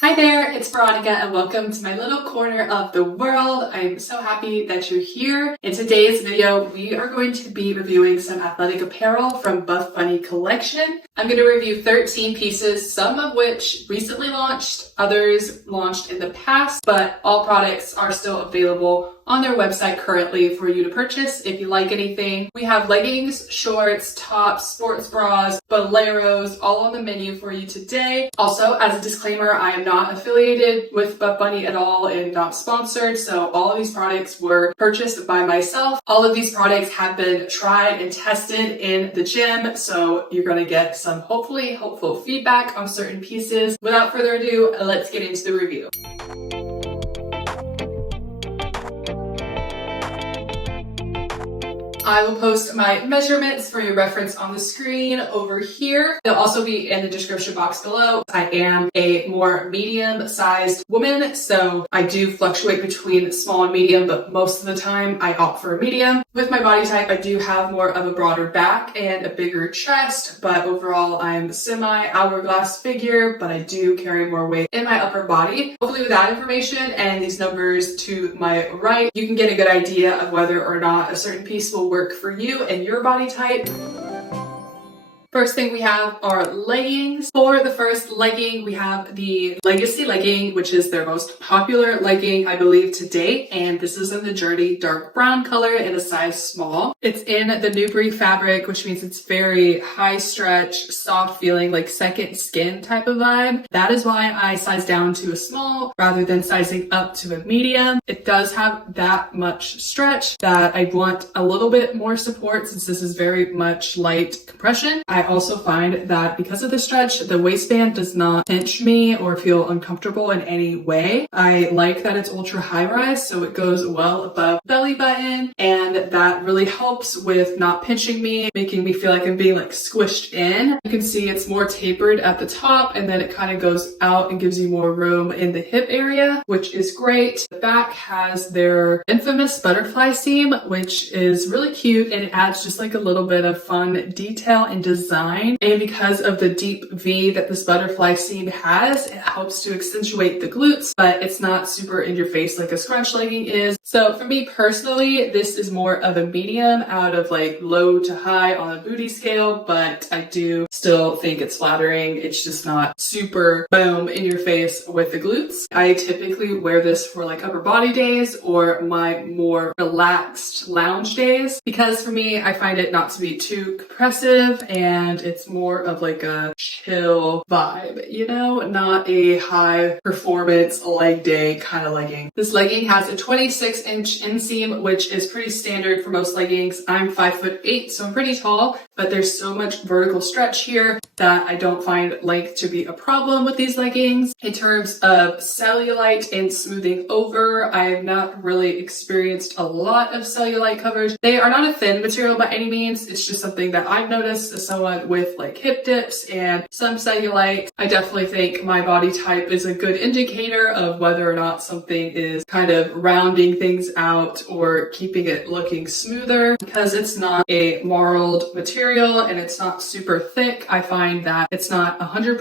Hi there, it's Veronika and welcome to my little corner of the world. I'm so happy that you're here. In today's video, we are going to be reviewing some athletic apparel from Buffbunny collection. I'm going to review 13 pieces, some of which recently launched, others launched in the past, but all products are still available on their website currently for you to purchase if you like anything. We have leggings, shorts, tops, sports bras, boleros, all on the menu for you today. Also, as a disclaimer, I am not affiliated with Buffbunny at all and not sponsored, so all of these products were purchased by myself. All of these products have been tried and tested in the gym, so you're going to get some hopefully helpful feedback on certain pieces. Without further ado, let's get into the review. I will post my measurements for your reference on the screen over here. They'll also be in the description box below. I am a more medium-sized woman, so I do fluctuate between small and medium, but most of the time I opt for a medium. With my body type, I do have more of a broader back and a bigger chest, but overall I'm semi-hourglass figure, but I do carry more weight in my upper body. Hopefully with that information and these numbers to my right, you can get a good idea of whether or not a certain piece will work for you and your body type. First thing we have are leggings. For the first legging, we have the Legacy legging, which is their most popular legging, I believe, to date. And this is in the dirty dark brown color in a size small. It's in the Nubri fabric, which means it's very high stretch, soft feeling, like second skin type of vibe. That is why I size down to a small rather than sizing up to a medium. It does have that much stretch that I want a little bit more support since this is very much light compression. I also find that because of the stretch, the waistband does not pinch me or feel uncomfortable in any way. I like that it's ultra high rise, so it goes well above belly button, and that really helps with not pinching me, making me feel like I'm being like squished in. You can see it's more tapered at the top, and then it kind of goes out and gives you more room in the hip area, which is great. The back has their infamous butterfly seam, which is really cute, and it adds just like a little bit of fun detail and design. And because of the deep V that this butterfly seam has, it helps to accentuate the glutes, but it's not super in your face like a scrunch legging is. So for me personally, this is more of a medium out of like low to high on a booty scale, but I do still think it's flattering. It's just not super boom in your face with the glutes. I typically wear this for like upper body days or my more relaxed lounge days, because for me, I find it not to be too compressive and it's more of like a chill vibe, you know, not a high performance leg day kind of legging. This legging has a 26-inch inseam, which is pretty standard for most leggings. I'm 5'8", so I'm pretty tall, but there's so much vertical stretch here that I don't find length to be a problem with these leggings. In terms of cellulite and smoothing over, I have not really experienced a lot of cellulite coverage. They are not a thin material by any means. It's just something that I've noticed as someone with like hip dips and some cellulite. I definitely think my body type is a good indicator of whether or not something is kind of rounding things out or keeping it looking smoother. Because it's not a marled material and it's not super thick, I find that it's not 100%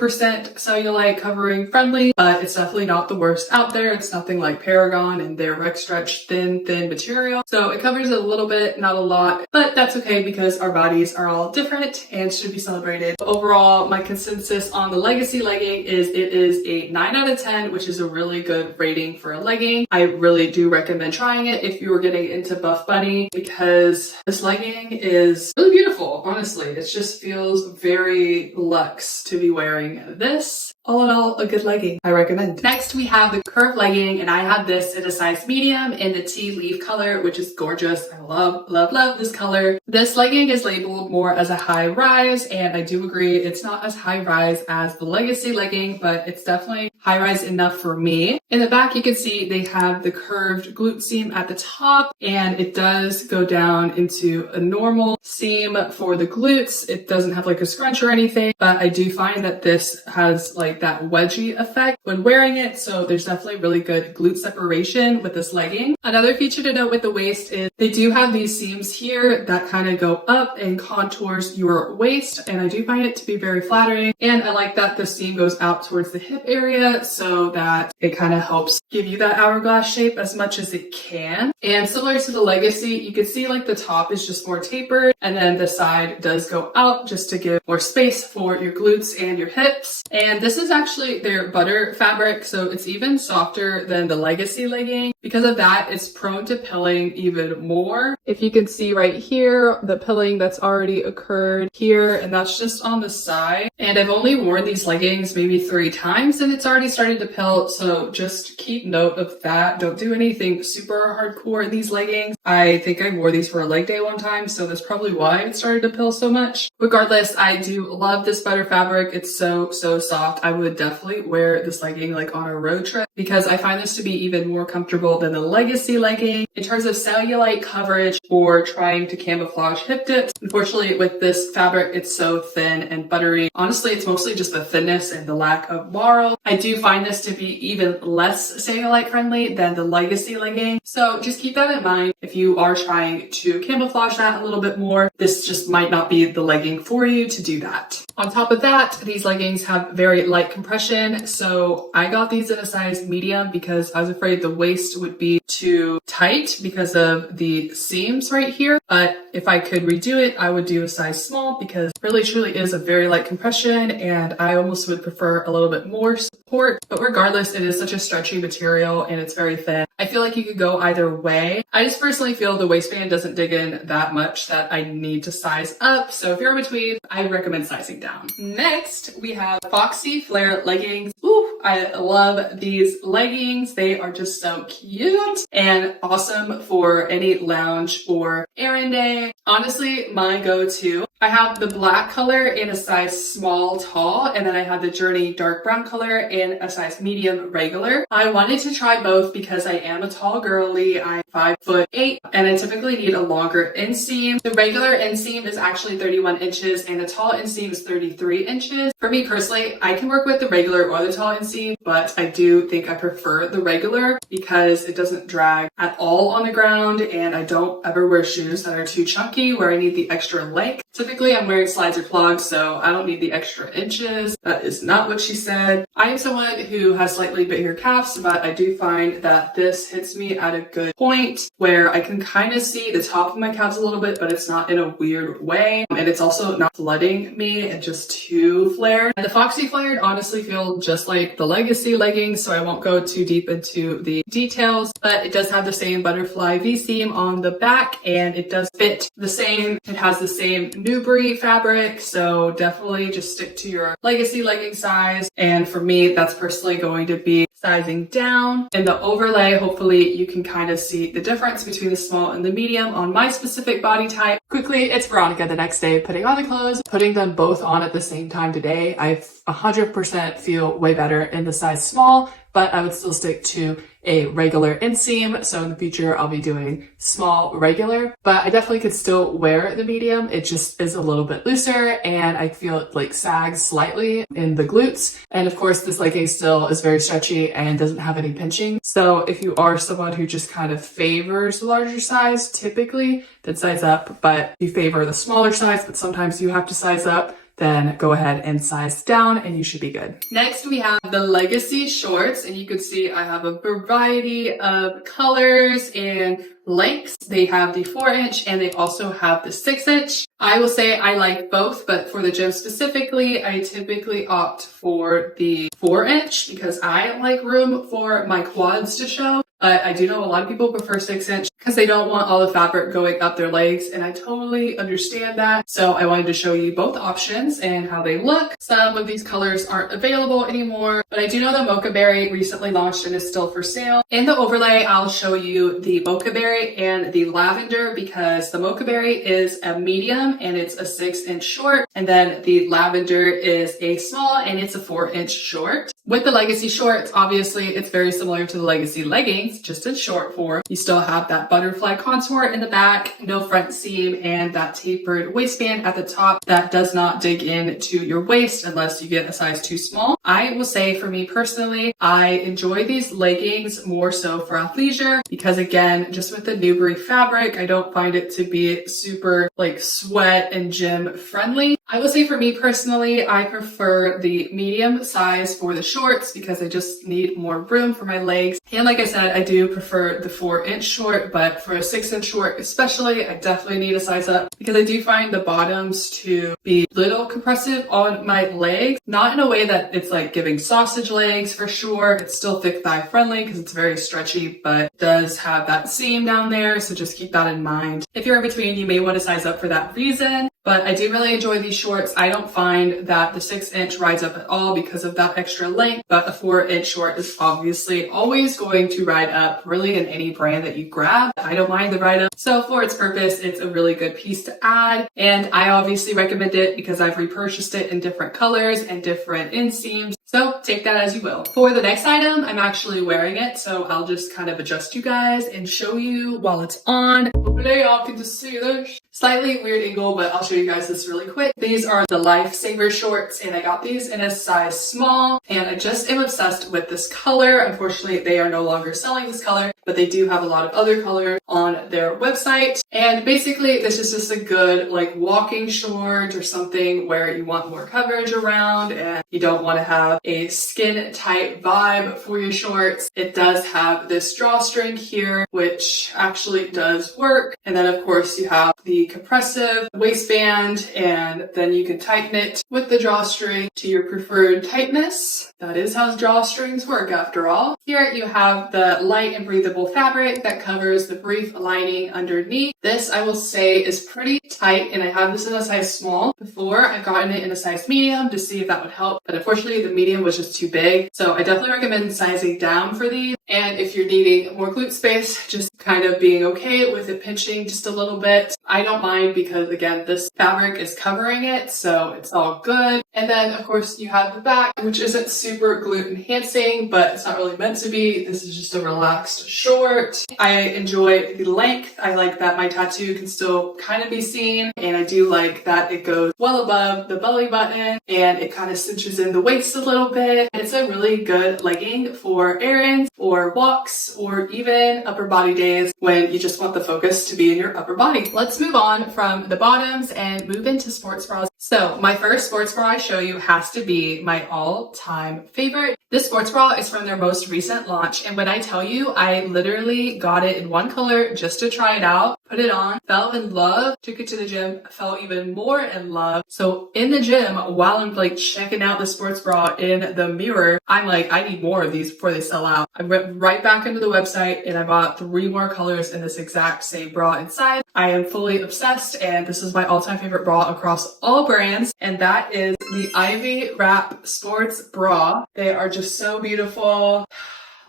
cellulite covering friendly, but it's definitely not the worst out there. It's nothing like Paragon and their Rec Stretch thin material. So it covers a little bit, not a lot, but that's okay because our bodies are all different and should be celebrated. Overall, my consensus on the Legacy legging is it is a 9 out of 10, which is a really good rating for a legging. I really do recommend trying it if you are getting into Buffbunny, because this legging is really beautiful, honestly. It just feels very luxe to be wearing this. All in all, a good legging. I recommend. Next, we have the curved legging, and I have this in a size medium in the tea leaf color, which is gorgeous. I love, love, love this color. This legging is labeled more as a high rise, and I do agree it's not as high rise as the Legacy legging, but it's definitely high rise enough for me. In the back, you can see they have the curved glute seam at the top, and it does go down into a normal seam for the glutes. It doesn't have like a scrunch or anything, but I do find that this has like like that wedgie effect when wearing it. So there's definitely really good glute separation with this legging. Another feature to note with the waist is they do have these seams here that kind of go up and contours your waist. And I do find it to be very flattering. And I like that the seam goes out towards the hip area so that it kind of helps give you that hourglass shape as much as it can. And similar to the Legacy, you can see like the top is just more tapered and then the side does go out just to give more space for your glutes and your hips. And this is actually their butter fabric, so it's even softer than the Legacy legging. Because of that, it's prone to pilling even more. If you can see right here, the pilling that's already occurred here, and that's just on the side. And I've only worn these leggings maybe 3 times and it's already started to pill, so just keep note of that. Don't do anything super hardcore in these leggings. I think I wore these for a leg day one time, so that's probably why it started to pill so much. Regardless, I do love this butter fabric. It's so soft. I would definitely wear this legging like on a road trip because I find this to be even more comfortable than the Legacy legging. In terms of cellulite coverage or trying to camouflage hip dips, unfortunately with this fabric, it's so thin and buttery. Honestly, it's mostly just the thinness and the lack of marl. I do find this to be even less cellulite friendly than the Legacy legging. So just keep that in mind. If you are trying to camouflage that a little bit more, this just might not be the legging for you to do that. On top of that, these leggings have very light compression. So I got these in a size medium because I was afraid the waist would be too tight because of the seams right here. But if I could redo it, I would do a size small because it really truly is a very light compression and I almost would prefer a little bit more support. But regardless, it is such a stretchy material and it's very thin. I feel like you could go either way. I just personally feel the waistband doesn't dig in that much that I need to size up. So if you're in between, I recommend sizing down. Next, we have Foxy Flare leggings. Ooh, I love these leggings. They are just so cute and awesome for any lounge or errand day. Honestly, my go-to. I have the black color in a size small tall, and then I have the Journey dark brown color in a size medium regular. I wanted to try both because I am a tall girly. I'm 5'8", and I typically need a longer inseam. The regular inseam is actually 31 inches and the tall inseam is 33 inches. For me personally, I can work with the regular or the tall inseam, but I do think I prefer the regular because it doesn't drag at all on the ground and I don't ever wear shoes that are too chunky where I need the extra length. Typically, I'm wearing slides or clogs, so I don't need the extra inches. That is not what she said. I am someone who has slightly bigger calves, but I do find that this hits me at a good point where I can kind of see the top of my calves a little bit, but it's not in a weird way. And it's also not flooding me and just too flared. And the Foxy Flared honestly feel just like the Legacy leggings, so I won't go too deep into the details, but it does have the same butterfly V-seam on the back and it does fit the same. It has the same Newbury fabric, so definitely just stick to your Legacy legging size. And for me, that's personally going to be sizing down. In the overlay, hopefully you can kind of see the difference between the small and the medium on my specific body type. Quickly, it's Veronika the next day putting on the clothes, putting them both on at the same time today. I 100% feel way better in the size small, but I would still stick to a regular inseam. So in the future, I'll be doing small regular, but I definitely could still wear the medium. It just is a little bit looser and I feel it like sags slightly in the glutes. And of course, this legging still is very stretchy and doesn't have any pinching. So if you are someone who just kind of favors the larger size, typically then size up, but you favor the smaller size, but sometimes you have to size up, then go ahead and size down and you should be good. Next, we have the Legacy shorts, and you can see I have a variety of colors and lengths. They have the 4-inch and they also have the 6-inch. I will say I like both, but for the gym specifically, I typically opt for the 4-inch because I like room for my quads to show. But I do know a lot of people prefer 6-inch because they don't want all the fabric going up their legs, and I totally understand that. So I wanted to show you both options and how they look. Some of these colors aren't available anymore, but I do know the Mocha Berry recently launched and is still for sale. In the overlay, I'll show you the Mocha Berry and the lavender because the Mocha Berry is a medium and it's a 6-inch short, and then the lavender is a small and it's a 4-inch short. With the Legacy shorts, obviously it's very similar to the Legacy leggings, just in short form. You still have that butterfly contour in the back, no front seam, and that tapered waistband at the top that does not dig into your waist unless you get a size too small. I will say for me personally, I enjoy these leggings more so for athleisure because again, just with the Newbury fabric, I don't find it to be super like sweat and gym friendly. I will say for me personally, I prefer the medium size for the shorts because I just need more room for my legs. And like I said, I do prefer the 4-inch short, but for a 6-inch short especially, I definitely need a size up because I do find the bottoms to be a little compressive on my legs. Not in a way that it's like giving sausage legs for sure. It's still thick thigh friendly because it's very stretchy, but it does have that seam down there. So just keep that in mind. If you're in between, you may want to size up for that reason. But I do really enjoy these shorts. I don't find that the 6-inch rides up at all because of that extra length, but a 4-inch short is obviously always going to ride up really in any brand that you grab. I don't mind the ride up. So for its purpose, it's a really good piece to add. And I obviously recommend it because I've repurchased it in different colors and different inseams. So take that as you will. For the next item, I'm actually wearing it. So I'll just kind of adjust you guys and show you while it's on. Hopefully y'all can just see this. Slightly weird angle, but I'll show you guys this really quick. These are the Lifesaver shorts and I got these in a size small and I just am obsessed with this color. Unfortunately, they are no longer selling this color, but they do have a lot of other colors on their website. And basically this is just a good like walking short or something where you want more coverage around and you don't want to have a skin tight vibe for your shorts. It does have this drawstring here, which actually does work. And then of course you have the compressive waistband and then you can tighten it with the drawstring to your preferred tightness. That is how drawstrings work after all. Here you have the light and breathable fabric that covers the brief lining underneath. This I will say is pretty tight and I have this in a size small. Before I've gotten it in a size medium to see if that would help, but unfortunately the medium was just too big. So I definitely recommend sizing down for these. And if you're needing more glute space, just kind of being okay with it pinching just a little bit. I don't mind because again, this fabric is covering it, so it's all good. And then of course you have the back, which isn't super glute enhancing, but it's not really meant to be. This is just a relaxed short. I enjoy the length. I like that my tattoo can still kind of be seen. And I do like that it goes well above the belly button and it kind of cinches in the waist a little bit. It's a really good legging for errands or walks or even upper body days when you just want the focus to be in your upper body. Let's move on from the bottoms and move into sports bras. So my first sports bra I show you has to be my all-time favorite. This sports bra is from their most recent launch. And when I tell you, I literally got it in one color just to try it out, put it on, fell in love, took it to the gym, fell even more in love. So in the gym, while I'm like checking out the sports bra in the mirror, I'm like, I need more of these before they sell out. I went right back into the website and I bought 3 more colors in this exact same bra inside. I am fully obsessed and this is my all-time favorite bra across all brands. And that is the Ivy Wrap Sports Bra. They are just so beautiful.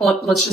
Let's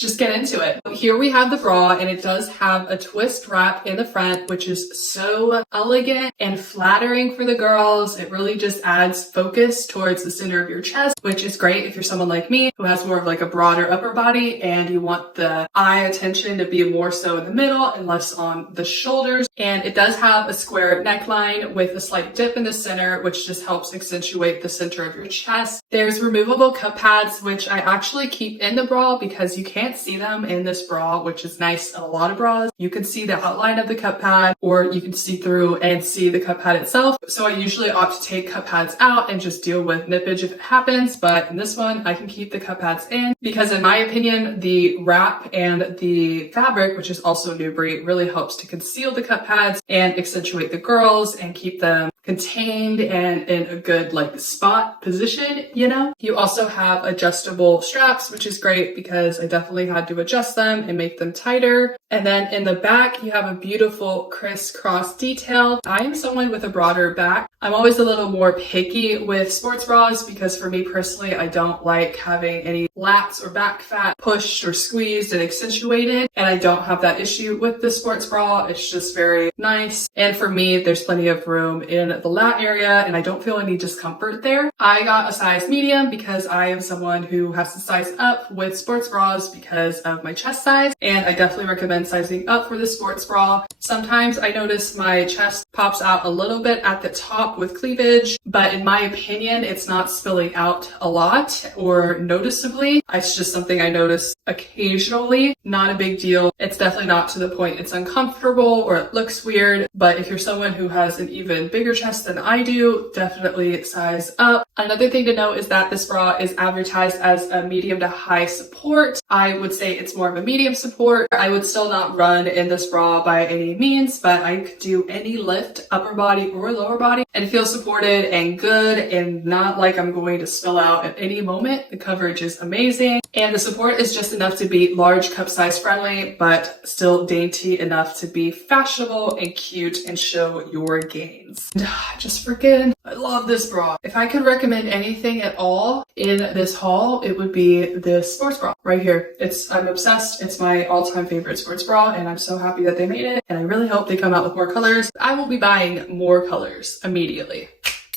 just get into it. Here we have the bra and it does have a twist wrap in the front, which is so elegant and flattering for the girls. It really just adds focus towards the center of your chest, which is great if you're someone like me who has more of like a broader upper body and you want the eye attention to be more so in the middle and less on the shoulders. And it does have a square neckline with a slight dip in the center, which just helps accentuate the center of your chest. There's removable cup pads, which I actually keep in the bra because you can't see them in this bra, which is nice in a lot of bras. You can see the outline of the cup pad or you can see through and see the cup pad itself. So I usually opt to take cup pads out and just deal with nippage if it happens. But in this one, I can keep the cup pads in because in my opinion, the wrap and the fabric, which is also Newbury, really helps to conceal the cup pads and accentuate the girls and keep them contained and in a good like spot position, you know? You also have adjustable straps, which is great because I definitely had to adjust them and make them tighter. And then in the back, you have a beautiful crisscross detail. I am someone with a broader back. I'm always a little more picky with sports bras because for me personally, I don't like having any lats or back fat pushed or squeezed and accentuated. And I don't have that issue with the sports bra. It's just very nice. And for me, there's plenty of room in the lat area and I don't feel any discomfort there. I got a size medium because I am someone who has to size up with sports bras because of my chest size, and I definitely recommend sizing up for the sports bra. Sometimes I notice my chest pops out a little bit at the top with cleavage, but in my opinion, it's not spilling out a lot or noticeably. It's just something I notice occasionally, not a big deal. It's definitely not to the point it's uncomfortable or it looks weird, but if you're someone who has an even bigger chest than I do, definitely size up. Another thing to note is that this bra is advertised as a medium to high support. I would say it's more of a medium support. I would still not run in this bra by any means, but I could do any lift, upper body or lower body, and feel supported and good and not like I'm going to spill out at any moment. The coverage is amazing, and the support is just enough to be large cup size friendly, but still dainty enough to be fashionable and cute and show your gains. Just freaking, I love this bra. If I could recommend anything at all in this haul, it would be this sports bra right here. I'm obsessed. It's my all-time favorite sports bra, and I'm so happy that they made it, and I really hope they come out with more colors. I will be buying more colors immediately.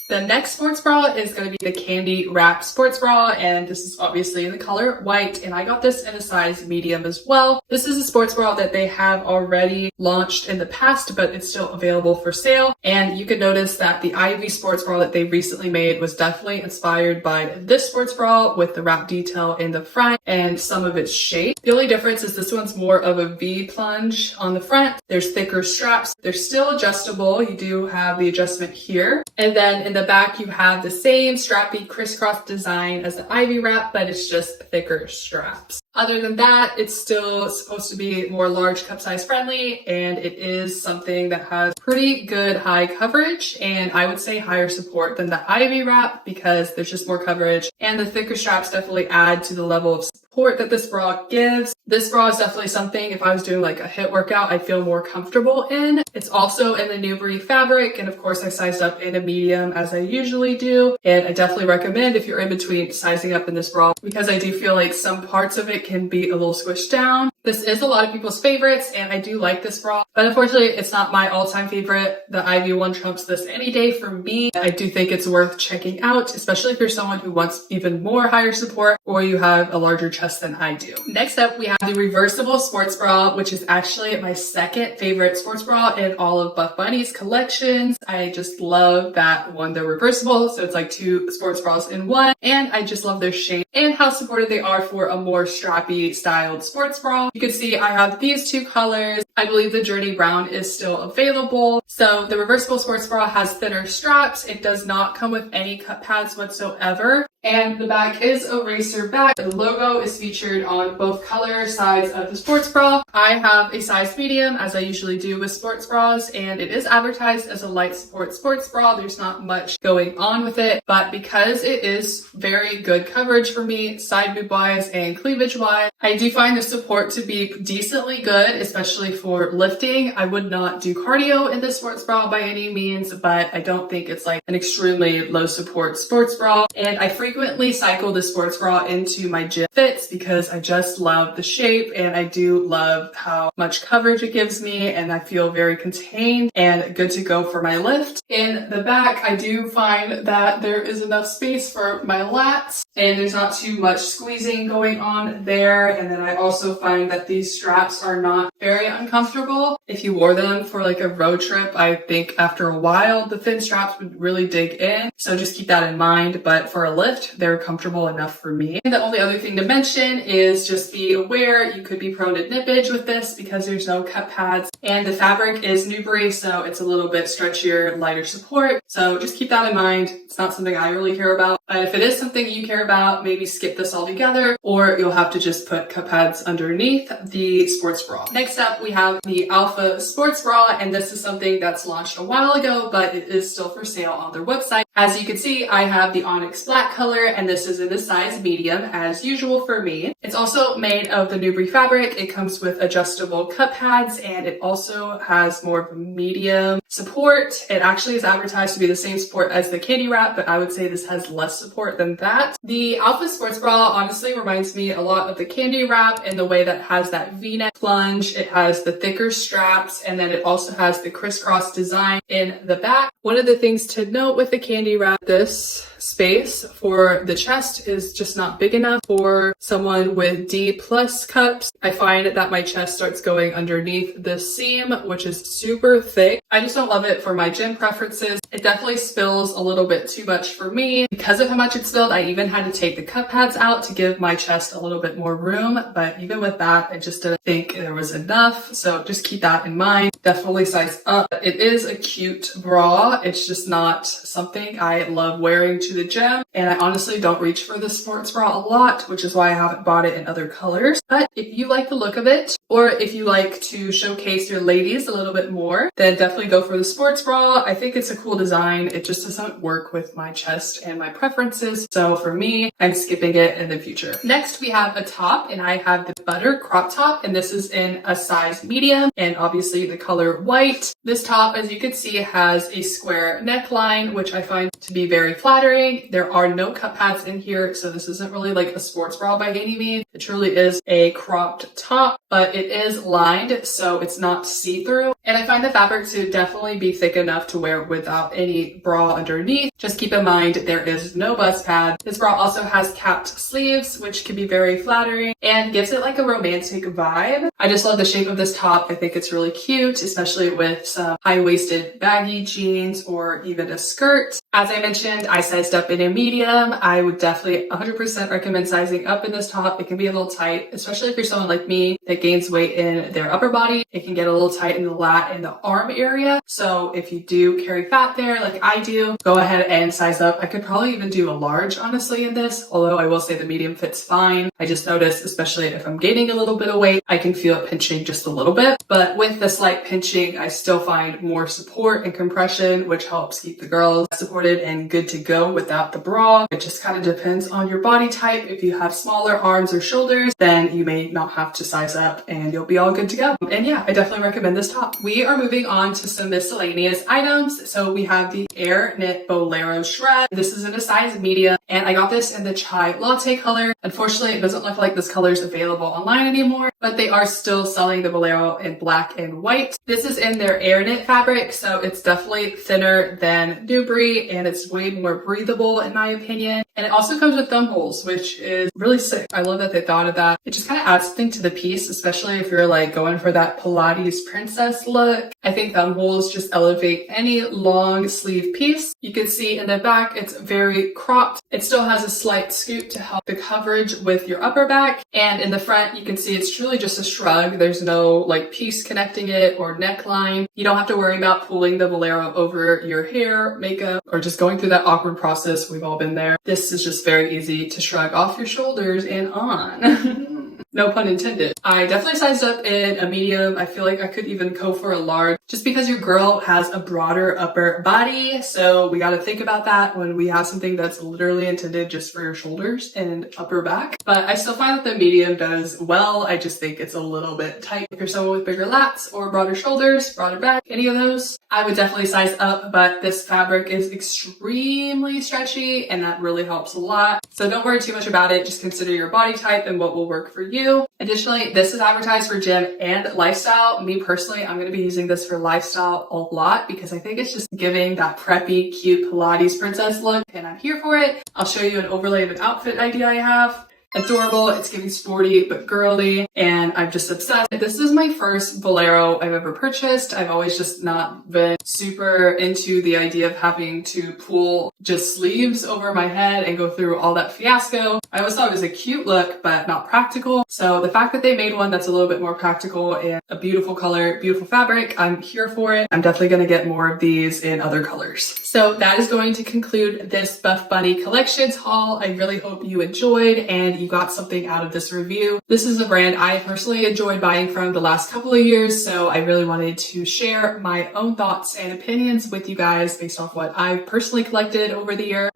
The next sports bra is going to be the Candy Wrap Sports Bra, and this is obviously in the color white, and I got this in a size medium as well. This is a sports bra that they have already launched in the past, but it's still available for sale, and you can notice that the Ivy sports bra that they recently made was definitely inspired by this sports bra with the wrap detail in the front and some of its shape. The only difference is this one's more of a V plunge on the front. There's thicker straps. They're still adjustable. You do have the adjustment here, and then in the back you have the same strappy crisscross design as the Ivy wrap, but it's just thicker straps. Other than that, it's still supposed to be more large cup size friendly, and it is something that has pretty good high coverage, and I would say higher support than the Ivy wrap because there's just more coverage, and the thicker straps definitely add to the level of support that this bra gives. This bra is definitely something, if I was doing like a HIIT workout, I'd feel more comfortable in. It's also in the Newbury fabric, and of course I sized up in a medium as I usually do, and I definitely recommend if you're in between sizing up in this bra because I do feel like some parts of it can be a little squished down. This is a lot of people's favorites, and I do like this bra, but unfortunately it's not my all-time favorite. The Ivy one trumps this any day for me. I do think it's worth checking out, especially if you're someone who wants even more higher support or you have a larger chest than I do. Next up, we have the Reversible Sports Bra, which is actually my second favorite sports bra in all of Buffbunny's collections. I just love that one. They're reversible, so it's like two sports bras in one, and I just love their shape and how supportive they are for a more strappy styled sports bra. You can see I have these two colors. I believe the Journey Brown is still available. So the Reversible Sports Bra has thinner straps. It does not come with any cup pads whatsoever. And the back is a racer back. The logo is featured on both color sides of the sports bra. I have a size medium, as I usually do with sports bras, and it is advertised as a light support sports bra. There's not much going on with it, but because it is very good coverage for me, side boob wise and cleavage wise, I do find the support to be decently good, especially for lifting. I would not do cardio in this sports bra by any means, but I don't think it's like an extremely low support sports bra. And I frequently cycle the sports bra into my gym fits because I just love the shape, and I do love how much coverage it gives me, and I feel very contained and good to go for my lift. In the back, I do find that there is enough space for my lats, and there's not too much squeezing going on there. And then I also find that these straps are not very uncomfortable. If you wore them for like a road trip, I think after a while the thin straps would really dig in, so just keep that in mind. But for a lift, they're comfortable enough for me. And the only other thing to mention is just be aware you could be prone to nippage with this because there's no cup pads, and the fabric is Newbury, so it's a little bit stretchier, lighter support. So just keep that in mind. It's not something I really care about, but if it is something you care about, maybe skip this altogether, or you'll have to just put cup pads underneath the sports bra. Next up, we have the Alpha Sports Bra, and this is something that's launched a while ago, but it is still for sale on their website. As you can see, I have the onyx black color, and this is in the size medium as usual for me. It's also made of the Newbury fabric. It comes with adjustable cup pads, and it also has more of a medium support. It actually is advertised to be the same support as the Candy Wrap, but I would say this has less support than that. The Alpha Sports Bra honestly reminds me a lot of the Candy Wrap in the way that it has that V-neck plunge. It has the thicker straps, and then it also has the crisscross design in the back. One of the things to note with the Candy candy wrap. This space for the chest is just not big enough for someone with D plus cups. I find that my chest starts going underneath the seam, which is super thick. I just don't love it for my gym preferences. It definitely spills a little bit too much for me. Because of how much it spilled, I even had to take the cup pads out to give my chest a little bit more room. But even with that, I just didn't think there was enough. So just keep that in mind. Definitely size up. It is a cute bra. It's just not something I love wearing to the gym. And I honestly don't reach for the sports bra a lot, which is why I haven't bought it in other colors. But if you like the look of it, or if you like to showcase your ladies a little bit more, then definitely go for the sports bra. I think it's a cool design. It just doesn't work with my chest and my preferences. So for me, I'm skipping it in the future. Next, we have a top, and I have the butter crop top, and this is in a size medium, and obviously the color white. This top, as you can see, has a square neckline, which I find to be very flattering. There are no cup pads in here, so this isn't really like a sports bra by any means. It truly is a cropped top, but it is lined, so it's not see-through. And I find the fabric to definitely be thick enough to wear without any bra underneath. Just keep in mind there is no bust pad. This bra also has capped sleeves, which can be very flattering and gives it like a romantic vibe. I just love the shape of this top. I think it's really cute, especially with some high-waisted baggy jeans or even a skirt. As I mentioned, I sized up in a medium. I would definitely 100% recommend sizing up in this top. It can be a little tight, especially if you're someone like me that gains weight in their upper body. It can get a little tight in the lat and the arm area. So if you do carry fat there, like I do, go ahead and size up. I could probably even do a large, honestly, in this, although I will say the medium fits fine. I just noticed, especially if I'm gaining a little bit of weight, I can feel it pinching just a little bit. But with the slight pinching, I still find more support and compression, which helps keep the girls supported and good to go without the bra. It just kind of depends on your body type. If you have smaller arms or shoulders, then you may not have to size up and you'll be all good to go. And yeah, I definitely recommend this top. We are moving on to some miscellaneous items. So we have the Airknit Bolero Shrug. This is in a size medium, and I got this in the chai latte color. Unfortunately, it doesn't look like this color is available online anymore, but they are still selling the Bolero in black and white. This is in their Airknit fabric, so it's definitely thinner than Nubri, and it's way more breathable in my opinion. And it also comes with thumb holes, which is really sick. I love that they thought of that. It just kind of adds something to the piece, especially if you're like going for that Pilates princess look. I think thumb holes just elevate any long sleeve piece. You can see in the back, it's very cropped. It still has a slight scoop to help the coverage with your upper back. And in the front, you can see it's truly just a shrug. There's no like piece connecting it or neckline. You don't have to worry about pulling the Bolero over your hair, makeup, or just going through that awkward process. We've all been there. This is just very easy to shrug off your shoulders and on. No pun intended. I definitely sized up in a medium. I feel like I could even go for a large just because your girl has a broader upper body. So we got to think about that when we have something that's literally intended just for your shoulders and upper back. But I still find that the medium does well. I just think it's a little bit tight. If you're someone with bigger lats or broader shoulders, broader back, any of those, I would definitely size up, but this fabric is extremely stretchy and that really helps a lot. So don't worry too much about it. Just consider your body type and what will work for you. Additionally, this is advertised for gym and lifestyle. Me personally, I'm going to be using this for lifestyle a lot because I think it's just giving that preppy, cute Pilates princess look, and I'm here for it. I'll show you an overlay of an outfit idea I have. Adorable, it's giving sporty but girly, and I'm just obsessed. This is my first Bolero I've ever purchased. I've always just not been super into the idea of having to pull just sleeves over my head and go through all that fiasco. I always thought it was a cute look, but not practical. So the fact that they made one that's a little bit more practical and a beautiful color, beautiful fabric, I'm here for it. I'm definitely going to get more of these in other colors. So that is going to conclude this Buffbunny collections haul. I really hope you enjoyed and you got something out of this review. This is a brand I personally enjoyed buying from the last couple of years, so I really wanted to share my own thoughts and opinions with you guys based off what I've personally collected over the year.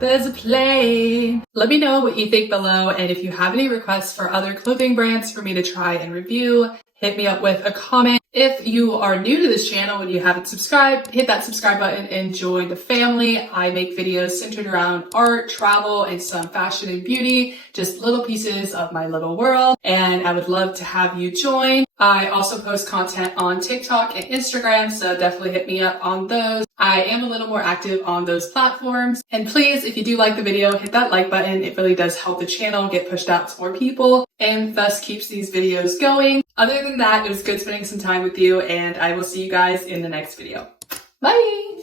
There's a plane. Let me know what you think below, and if you have any requests for other clothing brands for me to try and review, hit me up with a comment. If you are new to this channel and you haven't subscribed, hit that subscribe button and join the family. I make videos centered around art, travel, and some fashion and beauty, just little pieces of my little world, and I would love to have you join. I also post content on TikTok and Instagram, so definitely hit me up on those. I am a little more active on those platforms. And please, if you do like the video, hit that like button. It really does help the channel get pushed out to more people and thus keeps these videos going. Other than that, it was good spending some time with you, and I will see you guys in the next video. Bye!